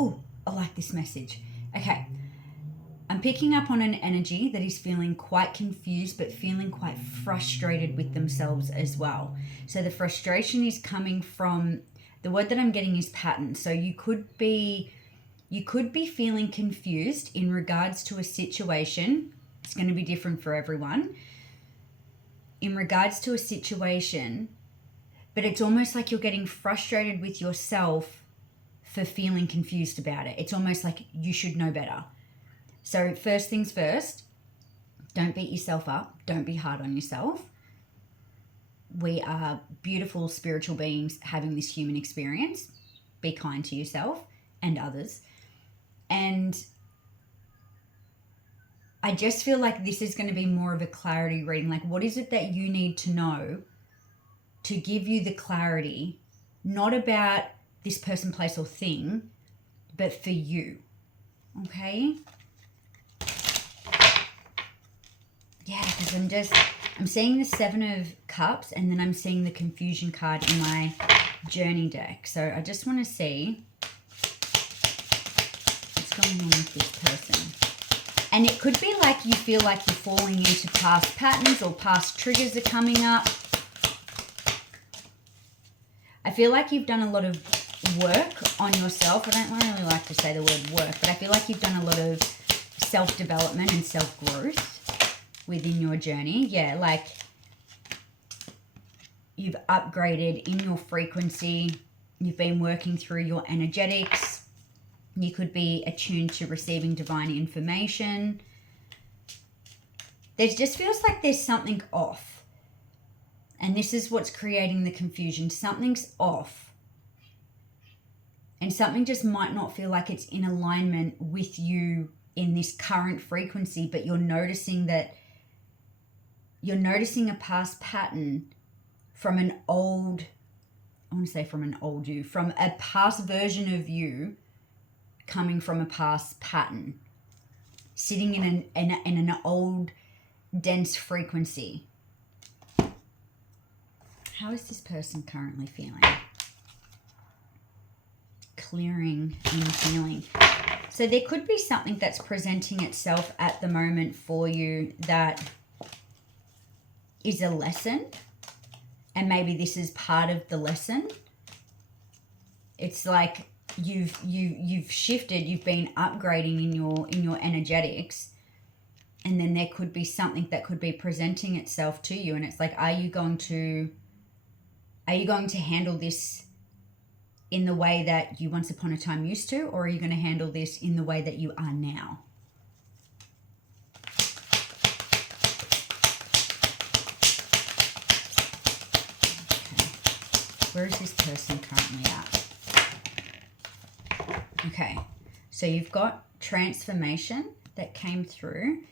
oh, I like this message. Okay. I'm picking up on an energy that is feeling quite confused, but feeling quite frustrated with themselves as well. So the frustration is coming from, the word that I'm getting is pattern. So you could be feeling confused in regards to a situation. It's going to be different for everyone. In regards to a situation, but it's almost like you're getting frustrated with yourself for feeling confused about it. It's almost like you should know better. So first things first, don't beat yourself up. Don't be hard on yourself. We are beautiful spiritual beings having this human experience. Be kind to yourself and others. And I just feel like this is going to be more of a clarity reading. Like, what is it that you need to know to give you the clarity, not about this person, place, or thing, but for you. Okay? Yeah, because I'm seeing the Seven of Cups, and then I'm seeing the Confusion card in my journey deck. So I just want to see what's going on with this person. And it could be like you feel like you're falling into past patterns or past triggers are coming up. I feel like you've done a lot of work on yourself. I don't really like to say the word work, but I feel like you've done a lot of self-development and self-growth within your journey. Yeah, like you've upgraded in your frequency. You've been working through your energetics. You could be attuned to receiving divine information. There just feels like there's something off. And this is what's creating the confusion. Something's off. And something just might not feel like it's in alignment with you in this current frequency, but you're noticing that you're noticing a past pattern from an old, I want to say from an old you, from a past version of you coming from a past pattern, sitting in an old, dense frequency. How is this person currently feeling? Clearing and healing. So there could be something that's presenting itself at the moment for you that is a lesson, and maybe this is part of the lesson. It's like you've shifted, you've been upgrading in your energetics, and then there could be something that could be presenting itself to you, and it's like, are you going to handle this in the way that you once upon a time used to, or are you going to handle this in the way that you are now? Where is this person currently at? Okay, so you've got transformation that came through,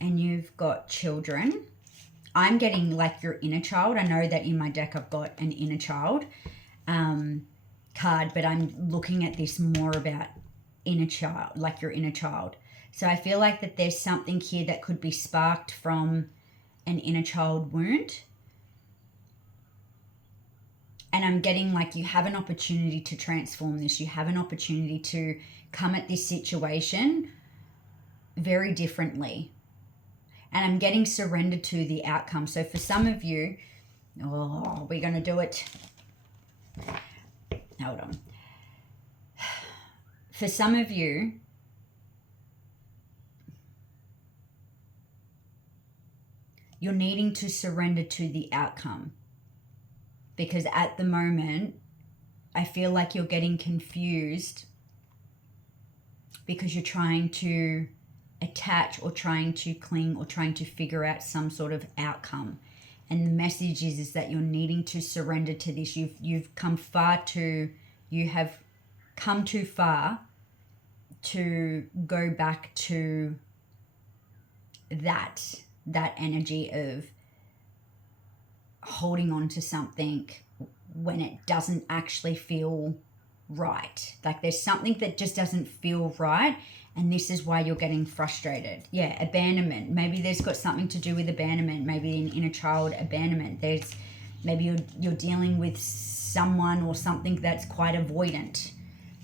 and you've got children. I'm getting like your inner child. I know that in my deck I've got an inner child card, but I'm looking at this more about inner child, like your inner child. So I feel like that there's something here that could be sparked from an inner child wound. And I'm getting like you have an opportunity to transform this. You have an opportunity to come at this situation very differently. And I'm getting surrendered to the outcome. So for some of you, we're going to do it. Hold on. For some of you, you're needing to surrender to the outcome. Because at the moment, I feel like you're getting confused because you're trying to attach or trying to cling or trying to figure out some sort of outcome. And the message is that you're needing to surrender to this. You have come too far to go back to that energy of holding on to something when it doesn't actually feel right. Like there's something that just doesn't feel right, and this is why you're getting frustrated. Yeah, abandonment. Maybe there's got something to do with abandonment. Maybe an inner child abandonment. Maybe you're dealing with someone or something that's quite avoidant.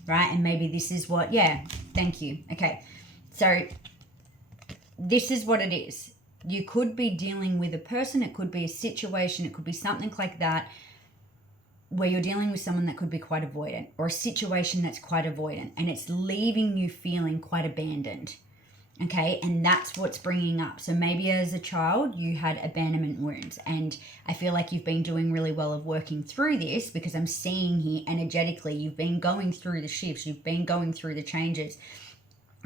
right? And maybe this is what, yeah, thank you. Okay, so this is what it is. You could be dealing with a person, it could be a situation, it could be something like that, where you're dealing with someone that could be quite avoidant, or a situation that's quite avoidant, and it's leaving you feeling quite abandoned. Okay, and that's what's bringing up. So maybe as a child you had abandonment wounds, and I feel like you've been doing really well of working through this, because I'm seeing here energetically you've been going through the shifts, you've been going through the changes.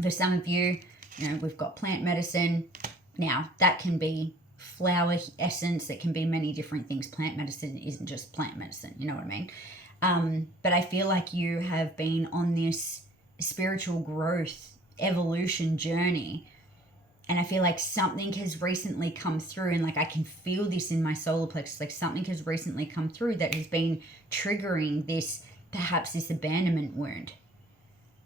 For some of you, you know, we've got plant medicine. Now that can be flower essence, it can be many different things. Plant medicine isn't just plant medicine, you know what I mean? But I feel like you have been on this spiritual growth evolution journey, and I feel like something has recently come through, and like I can feel this in my solar plexus, like something has recently come through that has been triggering this, perhaps this abandonment wound.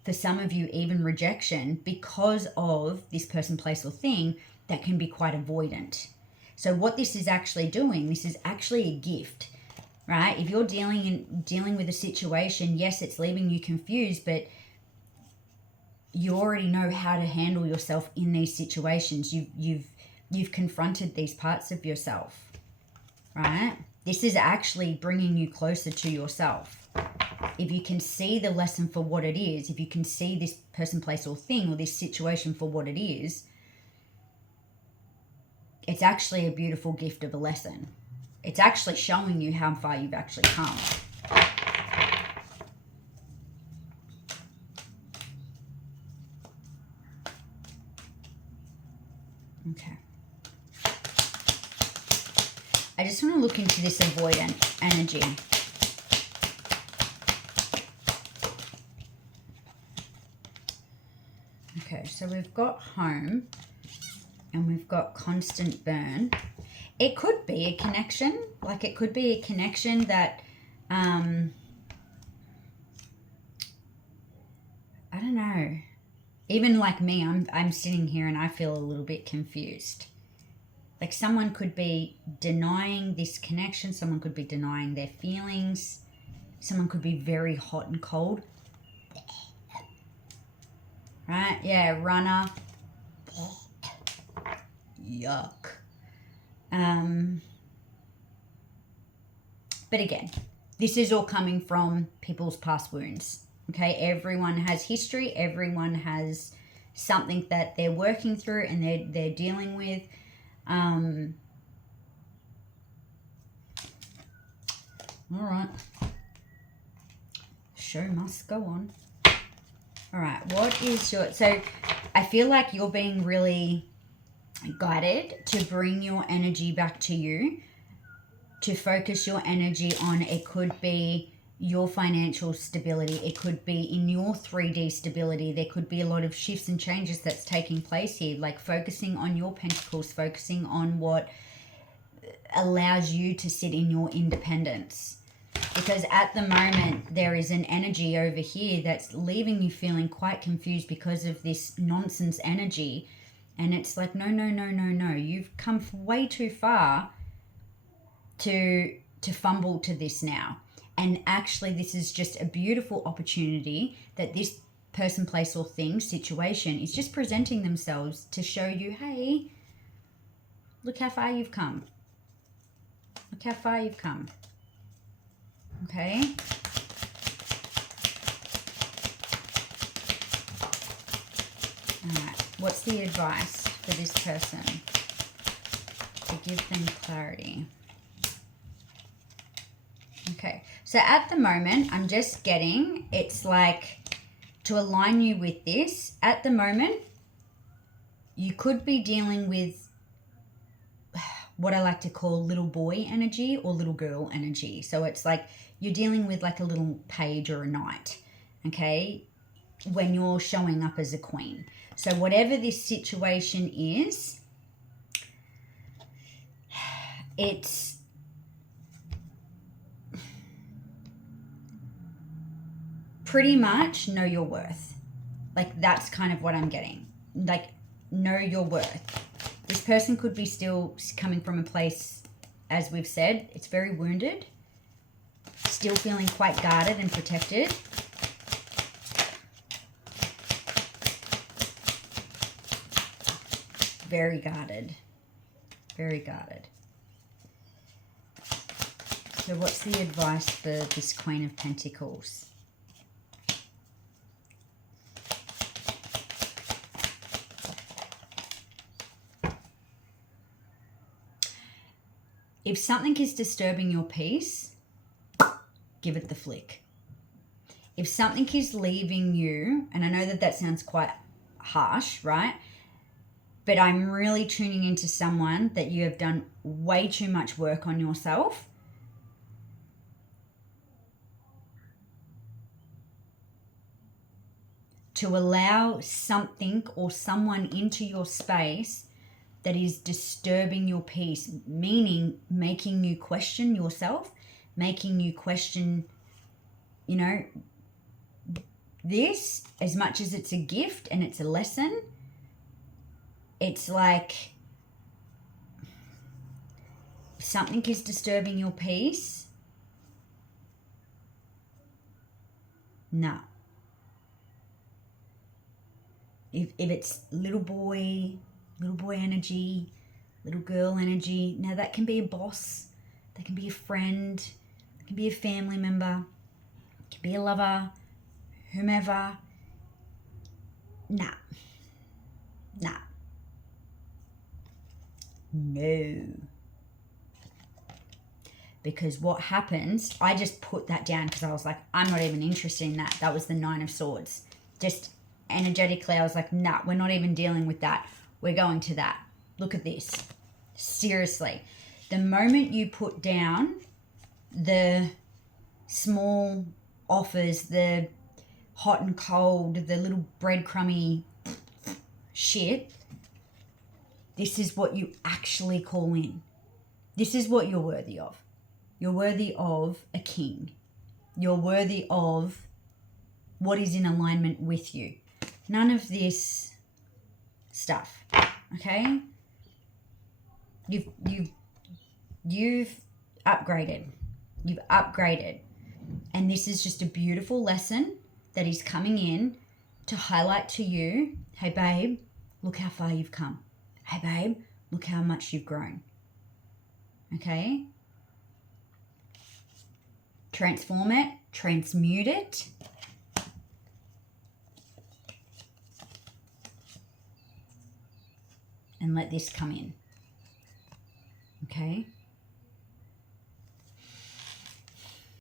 For some of you, even rejection because of this person, place, or thing that can be quite avoidant. So what this is actually doing, this is actually a gift, right? If you're dealing with a situation, yes, it's leaving you confused, but you already know how to handle yourself in these situations. You've confronted these parts of yourself, right? This is actually bringing you closer to yourself. If you can see the lesson for what it is, if you can see this person, place, or thing, or this situation for what it is, it's actually a beautiful gift of a lesson. It's actually showing you how far you've actually come. Okay. I just want to look into this avoidant energy. Okay, so we've got home and we've got constant burn. It could be a connection, like it could be a connection that, I don't know. Even like me, I'm sitting here and I feel a little bit confused. Like someone could be denying this connection. Someone could be denying their feelings. Someone could be very hot and cold. Right? Yeah, runner. Yuck. But again, this is all coming from people's past wounds. Okay, everyone has history. Everyone has something that they're working through and they're dealing with. All right. Show must go on. All right. What is your... So I feel like you're being really guided to bring your energy back to you, to focus your energy on. It could be your financial stability. It could be in your 3D stability. There could be a lot of shifts and changes that's taking place here, like focusing on your pentacles, focusing on what allows you to sit in your independence. Because at the moment, there is an energy over here that's leaving you feeling quite confused because of this nonsense energy. And it's like, no, no, no, no, no. You've come way too far to fumble to this now. And actually, this is just a beautiful opportunity that this person, place, or thing, situation is just presenting themselves to show you, hey, look how far you've come. Look how far you've come. Okay? All right. What's the advice for this person to give them clarity? Okay, so at the moment, I'm just getting, it's like to align you with this. At the moment, you could be dealing with what I like to call little boy energy or little girl energy. So it's like you're dealing with like a little page or a knight, okay, when you're showing up as a queen. So whatever this situation is, it's pretty much know your worth. Like that's kind of what I'm getting. Like know your worth. This person could be still coming from a place, as we've said, it's very wounded, still feeling quite guarded and protected. very guarded. Very guarded. So what's the advice for this Queen of Pentacles? If something is disturbing your peace, give it the flick. If something is leaving you, and I know that that sounds quite harsh, right? But I'm really tuning into someone that you have done way too much work on yourself. To allow something or someone into your space that is disturbing your peace, meaning making you question yourself, making you question, you know, this, as much as it's a gift and it's a lesson, it's like if something is disturbing your peace, no. If it's little boy energy, little girl energy, now that can be a boss, that can be a friend, it can be a family member, it can be a lover, whomever. Nah. No. Because what happens, I just put that down because I was like, I'm not even interested in that. That was the 9 of Swords. Just energetically, I was like, nah, we're not even dealing with that. We're going to that. Look at this. Seriously. The moment you put down the small offers, the hot and cold, the little breadcrumby shit, this is what you actually call in. This is what you're worthy of. You're worthy of a king. You're worthy of what is in alignment with you. None of this stuff, okay? You've upgraded. You've upgraded. And this is just a beautiful lesson that is coming in to highlight to you, hey babe, look how far you've come. Hey babe, look how much you've grown. Okay? Transform it, transmute it. And let this come in. Okay?